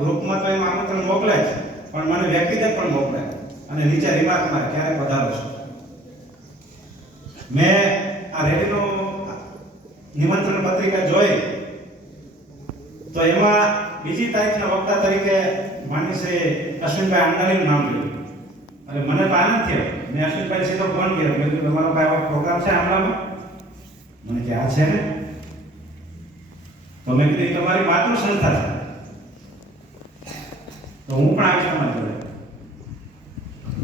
ગ્રુપમાં તો એમાં આમંત્રણ મોકલે જ, પણ મને વ્યક્તિગત પણ મોકલે અને નીચે રિમાર્કમાં ક્યારે પધારો છો. મેં આ રેલીનું નિમંત્રણ પત્રિકા જોઈ તો એમાં બીજી તારીખના વક્તા તરીકે માનનીય શ્રી અશ્વિનભાઈ આંડાણીનું નામ જોયું. એટલે મને તો આનંદ થયો. મેં અશ્વિનભાઈ સીધો ફોન કર્યો, મેં કીધું તમારો ભાઈ આવો પ્રોગ્રામ છે આમલામાં? મને કે આ છે ને. તો મેં કીધું તમારી માતૃ સંસ્થા છે તો હું પણ આવીશ તમારી જોડે.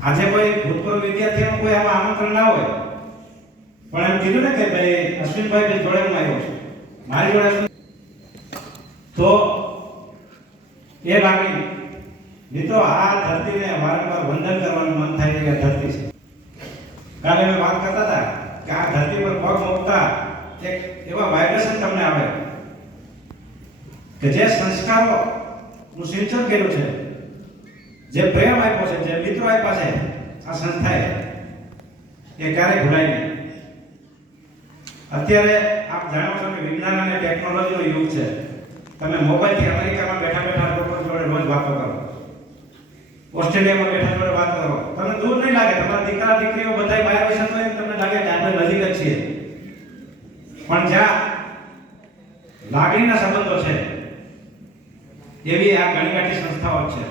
આજે કોઈ ભૂતપૂર્વ વિદ્યાર્થીઓનું કોઈ આમાં આમંત્રણ ના હોય, પણ એમ કીધું ને કે ભાઈ અશ્વિનભાઈ જોડે હું આવ્યો છું, મારી જોડે તો એ લાગણી મિત્રો, આ ધરતીને વારંવાર વંદન કરવાનું મન થાય એવી ધરતી છે. કાલે અમે વાત કરતા હતા કે આ ધરતી પર પગ મૂકતા એક એવા વાઇબ્રેશન તમને આવે કે જે સંસ્કારોનું સિંચન કર્યું છે, જે પ્રેમ આપ્યો છે, જે મિત્રો આપ્યા છે આ સંસ્થાએ, એ ક્યારેય ભૂલાય નહીં. અત્યારે આપ જાણો છો કે વિજ્ઞાન અને ટેકનોલોજીનો યુગ છે. તમે મોબાઈલથી અમેરિકામાં બેઠા બેઠા લોકો જોડે રોજ વાતો કરો, ઓસ્ટ્રેલિયામાં બેઠા જોડે વાત કરો, તમને દૂર નહીં લાગે. તમારા દીકરા દીકરીઓ બધા બહાર બેઠા હોય તમને લાગે કે આપણે નજીક જ છીએ. પણ જ્યાં લાગણીના સંબંધો છે એવી આ ઘણીગાંઠી સંસ્થાઓ છે.